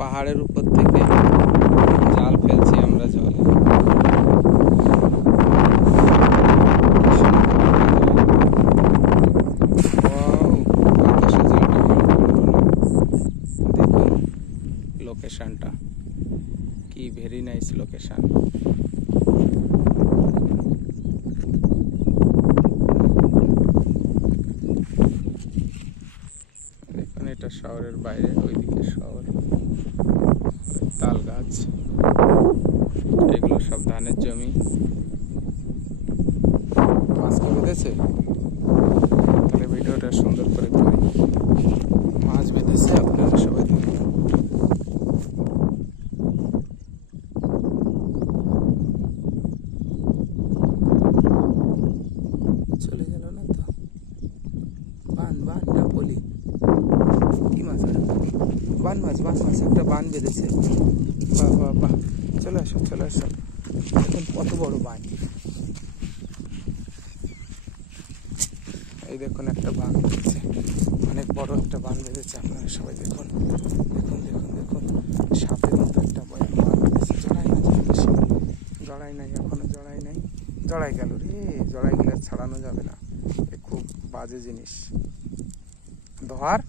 পাহাড়ের উপর থেকে জাল ফেলছি আমরা জলে। দেখুন লোকেশনটা কি ভেরি নাইস লোকেশন। দেখুন এটা শহরের বাইরে, ওইদিকে শহর, তাল গাছ, এগুলো সব ধানের জমি। মাছ কি বেঁধেছে? তাহলে ভিডিওটা সুন্দর করে করি। মাছ বেঁধেছে, আপনারা সবাই দেখুন। চলে গেল না তো? বান বান না বলি কি মাছ? বান মাছ, বান মাছ, একটা বান বেঁধেছে। বাহ বাহ বাহ, চলে আসো চলে আসো। দেখুন কত বড় বান। এই দেখুন একটা বান বেঁধেছে, অনেক বড় একটা বান বেঁধেছে। আপনারা সবাই দেখুন দেখুন দেখুন দেখুন, সাপের মতো একটা বান বেঁধেছে। জড়াই না বেশি, জড়াই নাই, এখনো জড়াই নাই। জড়াই গেল রে, জড়াই গেলে ছাড়ানো যাবে না, এ খুব বাজে জিনিস। ধর